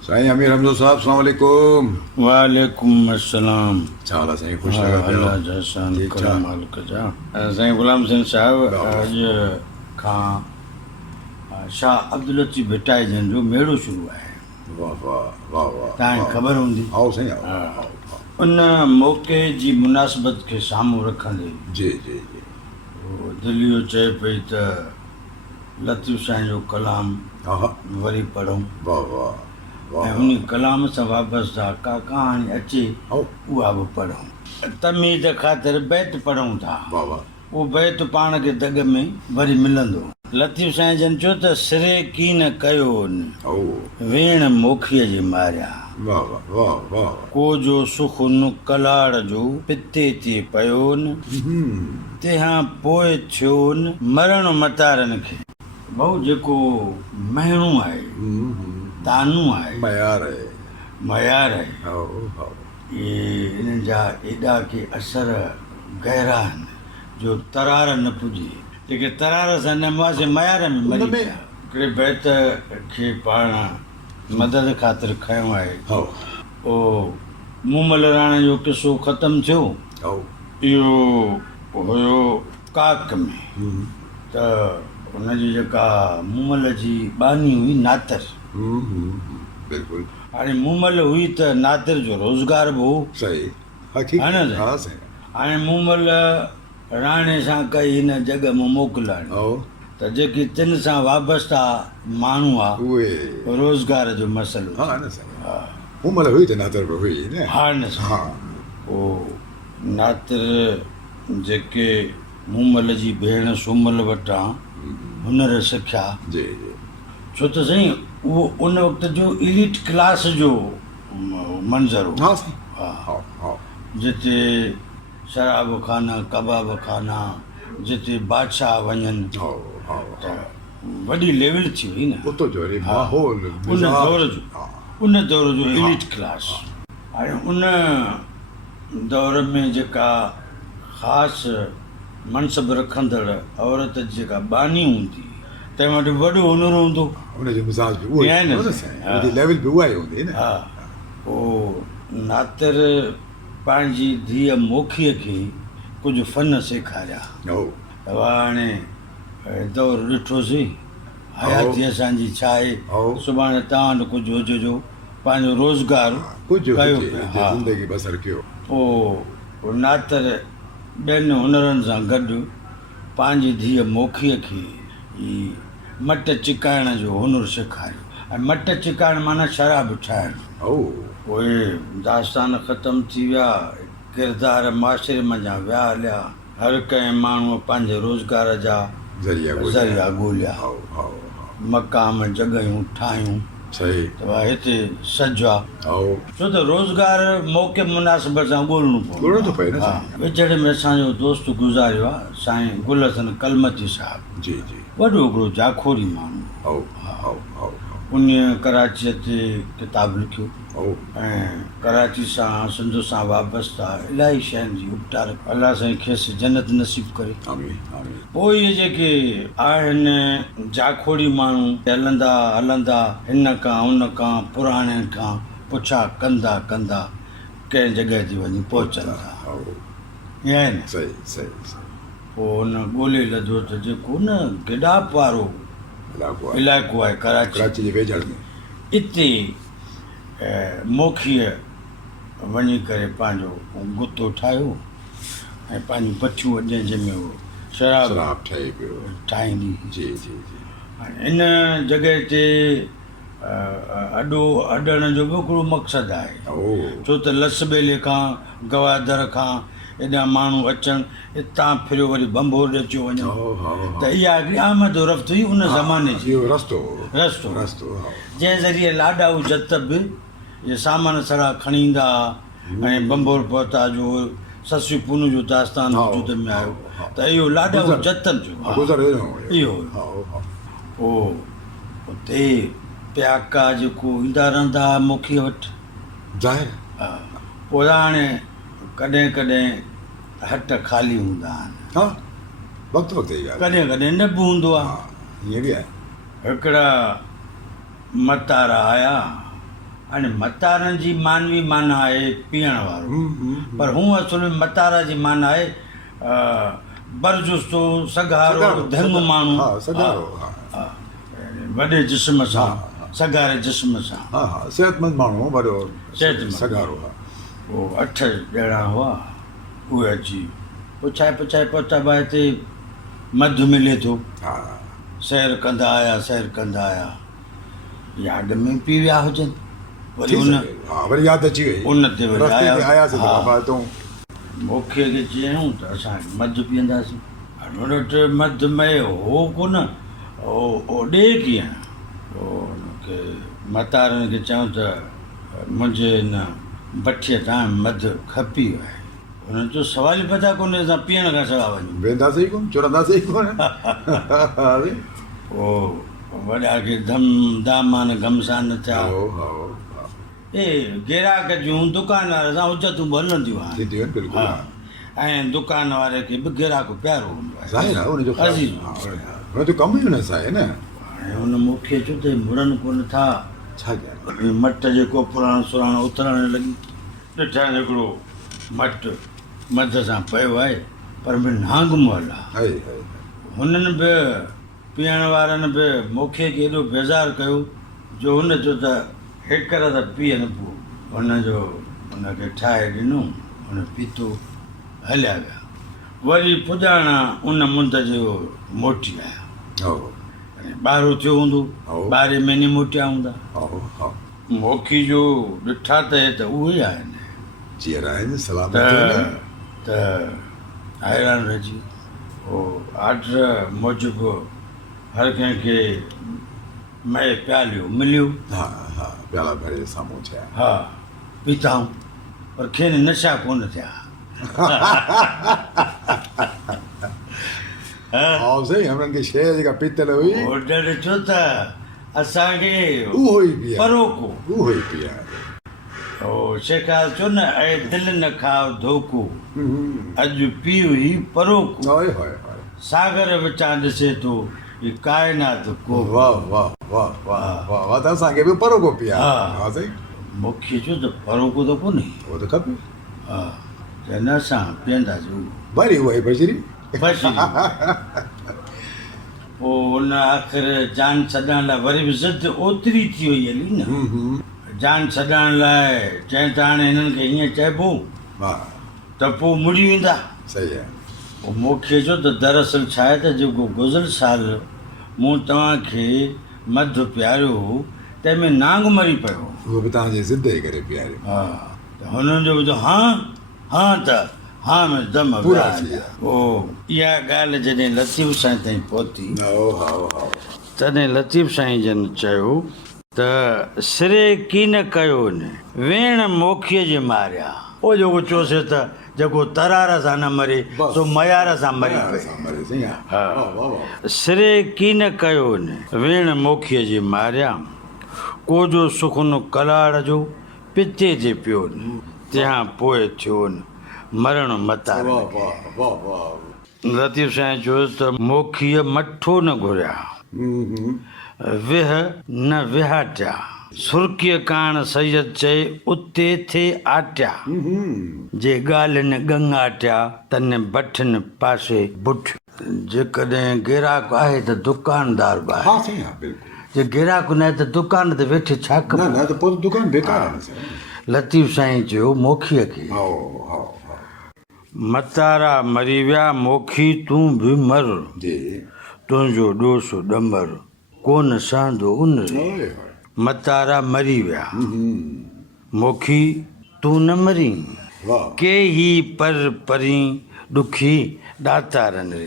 साईं अमीर हमदो साहब, अस्सलाम वालेकुम। वालेकुम अस्सलाम। छा हाल आहे साईं? ख़ुशि लॻा पिया? अल्लाह जा शान करम मालिक जा। साईं गुलाम सिंह साहब अॼु खां शाह अब्दुल लतीफ़ भिटाई जन जो मेड़ो शुरू आहे। वाह वाह वाह वाह। तव्हांखे ख़बर हूंदी। आओ साईं आओ। उन मौक़े जी मुनासिबत खे साम्हूं रखंदे जी जी जी दिलियो चए पई त लतीफ़ साईं जो कलाम हा वरी पढ़ूं वाह वाह वाह। ऐं उन कलाम सां वाबस्ता का कहाणी अचे उहा बि पढ़ूं। तमीज़ ख़ातिर बैत पढ़ूं था। वाह वाह। उहो बैत पाण खे दग में वरी मिलंदो। लतीफ़ साईं जन चयो त सिरे कीन कयो वेण मोखीअ जे मारिया। वाह वाह वाह वाह। को जो सुखुन कलाड़ जो पिते ते पयोन तंहिं पोइ थियोन मरण मतारनि खे। भाऊ जेको महणो आहे तानू आहे मयार आहे मयार आहे आओ आओ। इहे इन्हनि जा एॾा के असर गहरा आहिनि जो तरार न पुॼे। जेके तरार सां न मुआसे मयार में मरी पिया। हिकिड़े बैत खे पाण मदद ख़ातिर खयो आहे। ओ मूमल राणे जो किसो ख़तमु थियो। इहो हुयो काक में त हुनजी जेका मूमल जी बानी हुई नातर। बिल्कुलु। हाणे मूमल हुई त नातर जो रोज़गार बि हो। सही हा न हाणे मूमल राणे सां कई हिन जॻह मां मोकिलाणी त जेकी तिन सां वाबस्ता माण्हू आहे उहे रोज़गार जो मसइलो। हा न साईं। मूमल हुई त नातर बि हुई न। हा न साईं। पोइ नातर जेके मूमल जी भेण सूमल वटां हुनर सिखिया। जी जी। छो त साईं उहो उन वक़्त जो इलीट क्लास जो मंज़र हो। हा साईं। हा जिते शराब खाना कबाब खाना जिते बादशाह वञनि त वॾी लेवल थी हुई न उतो जो माहौल उन दौर जो इलीट क्लास। हाणे उन दौर में जेका ख़ासि मनसब रखंदड़ औरत जेका बानी हूंदी तंहिं वटि वॾो हुनुर हूंदो। उनजो मिज़ाज बि उहो आहे न साईं। लेवल बि उहा ई हूंदी न। हा पोइ नातर पंहिंजी धीअ मोखीअ खे कुझु फ़न सेखारिया। हाणे दौर ॾिठोसीं हयाती असांजी छा आहे। सुभाणे तव्हां वटि कुझु हुजो पंहिंजो रोज़गार कुझु कयो। ज़िंदगी बसर कयो। पोइ नातर ॿियनि हुनरनि सां गॾु पंहिंजी धीअ मोखीअ खे ई मट चिकाइण जो हुनुर सेखारियो। ऐं मट चिकाइण माना शराब ठाहिणु। पोइ दास्तान ख़तमु थी विया। किरदार माशरे मंझां विया हलिया। हर कंहिं माण्हूअ पंहिंजे रोज़गार जा ज़रिया ॻोल्हिया। मक़ाम जॻहियूं ठाहियूं। सही त हिते सज आहे। छो त रोज़गार मौक़े मुनासिबत सां ॻोल्हणो पए। विछड़े में असांजो दोस्त गुज़ारियो आहे साईं गुल हसन कलमती साहिबु। जी जी। वॾो हिकिड़ो जाखोरी माण्हू। उन कराचीअ ते किताबु लिखियो ऐं कराची सां सिंध सां वाबस्ता इलाही शयुनि जी उपचार। अलाह साईं खेसि जन्नत नसीब करे। पोइ इहे जेके आहिनि जाखोड़ी माण्हू हलंदा हलंदा हिन खां हुन खां पुराणे खां पुछा कंदा कंदा कंहिं जॻह ते वञी पहुचनि था। ईअं आहे न। सही सही। पोइ हुन ॻोल्हे लधो त जेको न गिडाप वारो इलाइक़ो आहे कराची जे वेझड़ में इते मोखीअ वञी करे पंहिंजो गुतो ठाहियो ऐं पंहिंजूं पथियूं अॼु जंहिंमें उहो शराब ठहे पियो ठाहींदी। जी जी जी। इन जॻह ते अॾो अॾण जो बि हिकिड़ो मक़सदु आहे। छो त लस ॿेले खां गवादर खां एॾा माण्हू अचनि हितां फिरियो वरी बंबोर अचियो वञो त इहा हिकिड़ी आमद रफ़्त हुई उन ज़माने जी। रस्तो जंहिं ज़रिए लाॾा जत बि इहे सामान सड़ा खणी ईंदा ऐं बंबोर पहुता जो ससियूं पूनू जो दास्तान वजूद में आयो त इहो लाॾा जतनि जो इहो। पोइ उते प्याका जेको ईंदा रहंदा मोखीअ वटि ज़ाहिर। पोइ हाणे कॾहिं कॾहिं हट ख़ाली हूंदा आहिनि। वक़्तु कॾहिं कॾहिं न बि हूंदो आहे। ईअं बि आहे। हिकिड़ा मतारा आया हाणे मतारनि जी मानवी माना आहे पीअण वारो पर हूअं असुल में मतारा जी माना आहे बरजुस्तो सगारो धंग माण्हू वॾे जिस्म सां सगारे जिस्म सां सेहतमंद माण्हू वॾो सेहतमंद सगारो पोइ 8 ॼणा हुआ उहे अची पुछाए पहुता भाई हिते मधु मिले थो सैर कंदा आया याद में पी विया हुजनि वरी यादि अची वई उन ते वरी मोखे खे चयूं त असां मधु पीअंदासीं हुन वटि मधुमय हो कोन ॾे कीअं हुनखे मतारनि खे चयूं त मुंहिंजे हिन भठीअ तां मधु खपी वियो आहे हुननि जो सवाल ई पैदा कोन्हे असां पीअण खां सवाइ वञूं वेंदासीं कोन चुरंदासीं कोन पोइ वॾा खे दामान घमसान थिया ए गिराक जूं दुकान वारे सां उजतूं बि हलंदियूं आहिनि ऐं दुकान वारे खे बि गिराक प्यारो हूंदो आहे हुनजो कमु ई हुन सां आहे न हाणे हुन मूंखे चयो त मुड़नि कोन था छा मट जेको पुराणो सुराणो उतरण लॻी ॾिठा हिकिड़ो मट मध सां पियो आहे पर बि नांग मोल आहे हुननि बि पीअण वारनि बि मूंखे एॾो बेज़ारु कयो जो हुन चयो त हेकर त पीअनि पोइ हुनजो हुनखे ठाहे ॾिनो हुन पीतो हलिया विया वरी पुॼाणा उन मुंद जो मोटी आया ॿारहों थियो हूंदो 12 महीने मोटिया हूंदा मोखी जो ॾिठा त उहे ई आहिनि त हैरान रहिजी ऑर्डर मूजिबि हर कंहिंखे मैं प्यालियो मिलियो प्याला भरे साम्हूं थिया हा पीताऊं पर खेनि नशा कोन थिया सही हुननि खे शइ जेका पीतल हुई ऑर्डर ॾिठो त असांखे उहो ई पीआ परोको उहो ई पीआ शेखार चयो न ऐं दिलि न खाओ धोको अॼु पी हुई परोको सागर विचां ॾिसे थो ही काइनात को वाह वाह वाह वाह वाह त असांखे बि परोको पीआ हा सही मूंखे चयो त परोको त कोन्हे उहो त खपे हा न असां पीअंदासीं वरी उहा ई बशरी पोइ हुन आख़िर जान छॾण लाइ वरी बि ज़िद ओतिरी थी वई हली न जान छॾण लाइ चए त हाणे हिननि खे हीअं चइबो त पोइ मुड़ी वेंदा सही आहे पोइ मूंखे चयो त दरअसल छा आहे त जेको गुज़िरियल साल मूं तव्हांखे मधु पीआरियो हो तंहिंमें नांग मरी पियो उहो बि तव्हांजे ज़िद जे करे पीआरियो हा त हुननि जो ॿुधो हा त हा में दम पूरा इहा ॻाल्हि जॾहिं लतीफ़ साईं ताईं पहुती तॾहिं लतीफ़ साईं जन चयो त सिरे की न कयो न वेण मोखीअ जे मारिया उहो जेको चयोसि त जेको तरार सां न मरे सो मयार सां मरी पए सिरे की न कयो न वेण मोखीअ जे मारिया को जो सुखुन कलाड़ जो पिते जे पियो न तंहिं पोइ थियो न मरण मतार लतीफ़ साईं चयोसि त मोखीअ मठो न घुरिया विह न विहाटिया सुर्कीअ काण सैयद चए उते थे आटिया जे ॻाल्हियुनि गंगाटिया तने भठिन पासे बुठ जेकॾहिं गिराक आहे त दुकानदार बि आहे जे गिराक न आहे त दुकान ते वेठे छा लतीफ़ साईं चयो मोखीअ खे मतारा मरी विया मोखी तूं बि मर तुंहिंजो ॾोसो ॾमर कोन सहंदो उन मतारा मरी विया मोखी तूं न मरी के ही पर परी ॾुखी ॾातारनि